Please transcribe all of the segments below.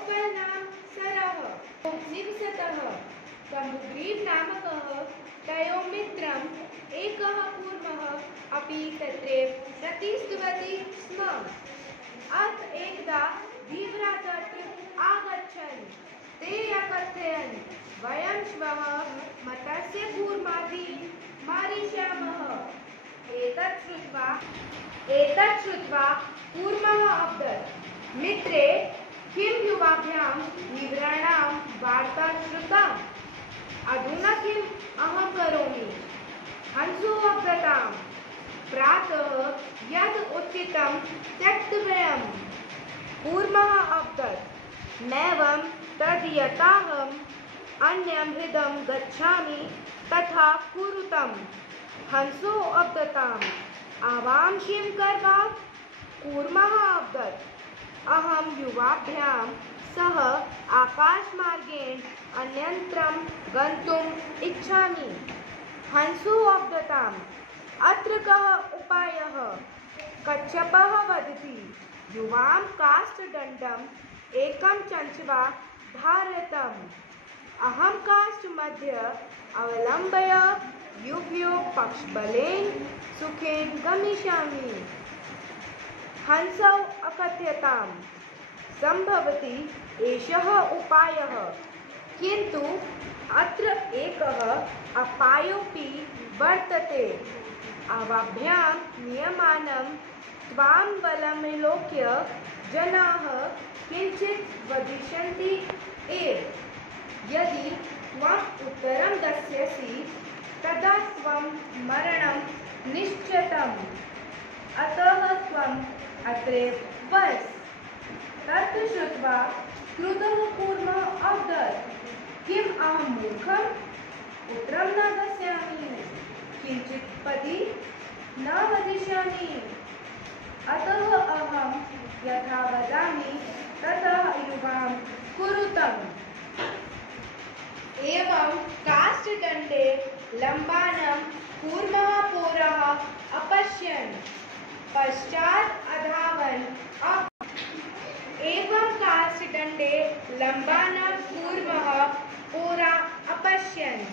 प्रोक्वलनाम सरः निवसतः कम्बुग्रीवनामकः तयो मित्रम् एकः कूर्मः अपि तत्रैव प्रतिस्त्वति स्म। अथ एकदा धीव्रातत्र आगच्छन् ते अकथयन् वयं श्वः मत्स्य कूर्मादीन् मारिष्यामः। एतत् श्रुत्वा कूर्मः अवदत् मित्रे किं युवाभ्यां धीव्राणां वार्ता श्रुता? अधुना किम् अहं करोमि? हंसो अवदताम् प्रातः यद् उचितं त्यक्तव्यम्। कूर्मः अवदत् नैवं तद् यथाहम् अन्यं हृदं गच्छामि तथा कुरुतम्। हंसो अवदताम् आवां किं करवात्? कूर्मः अवदत् अहं युवाभ्यां सह आकाशमार्गेण अन्यत्रं गन्तुम् इच्छामि। हंसो अवदताम् अत्र कः उपायः? कच्छपः वदति युवां काष्ठदण्डम् एकं चञ्च्वा धारयतम्। अहं काष्ठमध्ये अवलम्ब्य युवयोः पक्षबलेन सुखेन गमिष्यामि। हंसौ अकथयताम् सम्भवति एषः उपायः, किन्तु अत्र एकः अपायोऽपि वर्तते। आवाभ्यां नियमानं त्वामवलम्ब्य जनाः किञ्चित् वदिष्यन्ति एव। यदि त्वम् उत्तरं दास्यसि तदा त्वं मरणं निश्चितम्। अतः त्वम् अत्रैव वस। तत् श्रुत्वा क्रुद्धः कूर्मः अवदत् किम् अहं मूर्खम्? उत्तरं न दास्यामि, किञ्चिदपि न वदिष्यामि। अतः अहं यथा वदामि तथा युवां कुरुतम्। एवं काष्ठदण्डे लम्बानं कूर्मः पुरः अपश्यन् पश्चात् अधावन्। एवं काष्ठदण्डे लम्बानं कूर्मः पुरः अपश्यन्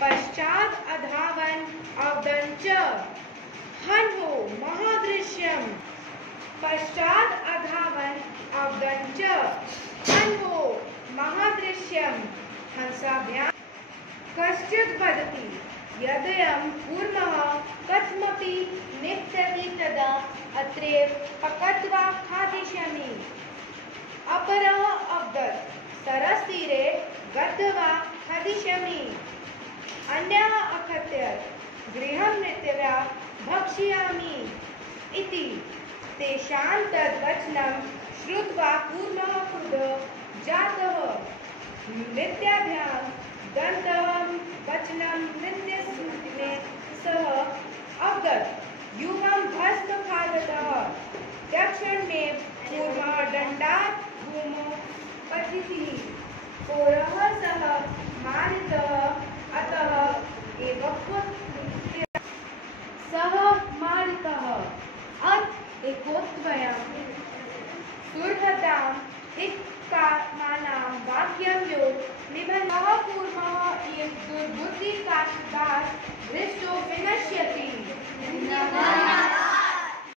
पश्चात् अधावन् अवदन् च हन्हो महादृश्यम्। पश्चात् अधावन् अवदन् च हन्हो महादृश्यम्। हंसाभ्यां कश्चित् वदति यदयं कूर्मः कथमपि नित्यति तदा अत्रैव पक्त्वा खादिष्यामि। अपरः अवदत् सरस्तीरे गत्वा खादिष्यामि। अन्यः अकथयत् गृहं नीत्वा भक्ष्यामि इति। तेषां तद्वचनं श्रुत्वा कूर्मः क्रुद्धः जातः। नित्याभ्यां दन्तः वचनं नित्यस्मृतिने सह अवदत् युवां भस्मखादतः। तत्क्षणमेव कूर्मः दण्डात् भूमौ पतितः। पुरः सः मारितः। अतः एव सः मारितः। अथ एकोक्तवयं सुरभताम् इत्कामानां वाक्यं यो